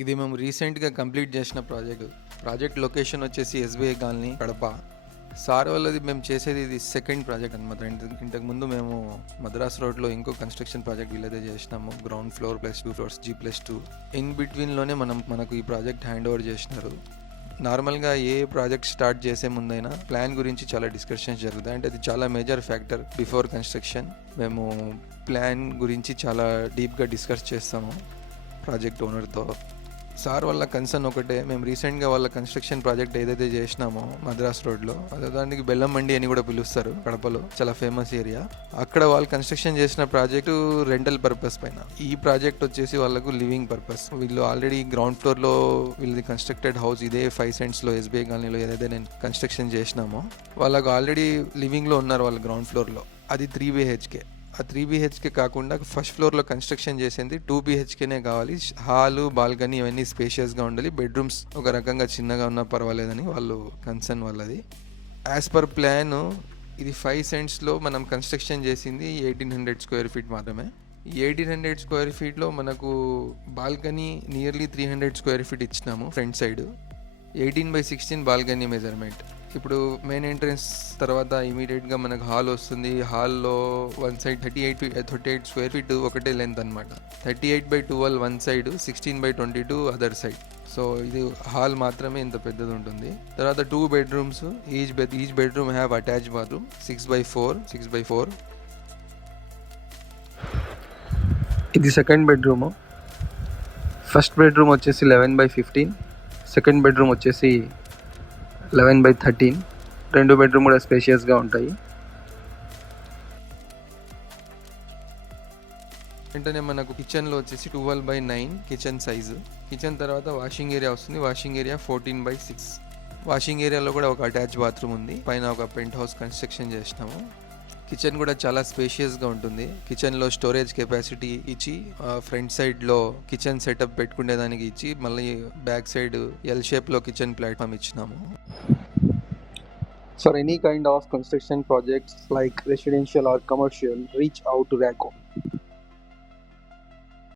ఇది మేము రీసెంట్గా కంప్లీట్ చేసిన ప్రాజెక్ట్ లొకేషన్ వచ్చేసి ఎస్బీఐ కాలనీ కడప. సార్ వాళ్ళది మేము చేసేది ఇది సెకండ్ ప్రాజెక్ట్ అనమాట. ఇంతకుముందు మేము మద్రాస్ రోడ్లో ఇంకో కన్స్ట్రక్షన్ ప్రాజెక్ట్ వీళ్ళదే చేసినాము, ground floor plus 2 floors G+2. In బిట్వీన్లోనే మనకు ఈ ప్రాజెక్ట్ హ్యాండ్ ఓవర్ చేసినారు. నార్మల్గా ఏ ప్రాజెక్ట్ స్టార్ట్ చేసే ముందైనా ప్లాన్ గురించి చాలా డిస్కషన్స్ జరుగుతాయి. అంటే అది చాలా మేజర్ ఫ్యాక్టర్ బిఫోర్ కన్స్ట్రక్షన్. మేము ప్లాన్ గురించి చాలా డీప్గా డిస్కస్ చేస్తాము ప్రాజెక్ట్ ఓనర్తో. సార్ వాళ్ళ కన్సర్న్ ఒకటే, మేము రీసెంట్గా వాళ్ళ కన్స్ట్రక్షన్ ప్రాజెక్ట్ ఏదైతే చేసినామో మద్రాస్ రోడ్లో, దానికి బెల్లం మండి అని కూడా పిలుస్తారు కడపలో, చాలా ఫేమస్ ఏరియా. అక్కడ వాళ్ళు కన్స్ట్రక్షన్ చేసిన ప్రాజెక్టు రెంటల్ పర్పస్ పైన. ఈ ప్రాజెక్ట్ వచ్చేసి వాళ్ళకు లివింగ్ పర్పస్. వీళ్ళు ఆల్రెడీ గ్రౌండ్ ఫ్లోర్లో వీళ్ళది కన్స్ట్రక్టెడ్ హౌస్ ఇదే 5 సెంట్స్లో ఎస్బీఐ కాలనీలో ఏదైతే నేను కన్స్ట్రక్షన్ చేసినామో వాళ్ళకు ఆల్రెడీ లివింగ్లో ఉన్నారు వాళ్ళ గ్రౌండ్ ఫ్లోర్లో. అది 3 BHK. ఆ 3 BHK కాకుండా ఫస్ట్ ఫ్లోర్లో కన్స్ట్రక్షన్ చేసింది 2 BHKనే కావాలి. హాలు, బాల్కనీ ఇవన్నీ స్పేషియస్గా ఉండాలి. బెడ్రూమ్స్ ఒక రకంగా చిన్నగా ఉన్నా పర్వాలేదని వాళ్ళు కన్సర్న్ వాళ్ళది. యాజ్ పర్ ప్లాన్ ఇది 5 సెంట్స్లో మనం కన్స్ట్రక్షన్ చేసింది 1800 స్క్వేర్ ఫీట్ మాత్రమే. ఈ 1800 స్క్వేర్ ఫీట్లో మనకు బాల్కనీ నియర్లీ 300 స్క్వేర్ ఫీట్ ఇచ్చినాము ఫ్రంట్ సైడ్. 18/16 balcony measurement. ఇప్పుడు మెయిన్ ఎంట్రన్స్ తర్వాత ఇమీడియట్గా మనకు హాల్ వస్తుంది. హాల్లో వన్ సైడ్ 38 స్క్వేర్ ఫీట్ ఒకటే లెంత్ అనమాట. 38/12 one side, 16/22 other side. So ఇది హాల్ మాత్రమే ఇంత పెద్దది ఉంటుంది. తర్వాత 2 bedrooms, each bedroom have attach bathroom. 6x4. ఇది సెకండ్ బెడ్రూమ్. ఫస్ట్ బెడ్రూమ్ వచ్చేసి 11/15, సెకండ్ బెడ్రూమ్ వచ్చేసి 11/13. 2 బెడ్రూమ్ కూడా స్పేషియస్గా ఉంటాయి. వెంటనే మనకు కిచెన్లో వచ్చేసి 12/9 కిచెన్ సైజు. కిచెన్ తర్వాత వాషింగ్ ఏరియా వస్తుంది. Washing area 14/6. వాషింగ్ ఏరియాలో కూడా ఒక అటాచ్ బాత్రూమ్ ఉంది. పైన ఒక పెంట్ హౌస్ కన్స్ట్రక్షన్ చేసినాము. కిచెన్ కూడా చాలా స్పేషియస్గా ఉంటుంది. కిచెన్లో స్టోరేజ్ కెపాసిటీ ఇచ్చి, ఫ్రంట్ సైడ్లో కిచెన్ సెటప్ పెట్టుకునేదానికి ఇచ్చి, మళ్ళీ బ్యాక్ సైడ్ ఎల్ షేప్లో కిచెన్ ప్లాట్ఫామ్ ఇచ్చినాము. For any kind of construction projects like residential or commercial, reach out to RACO.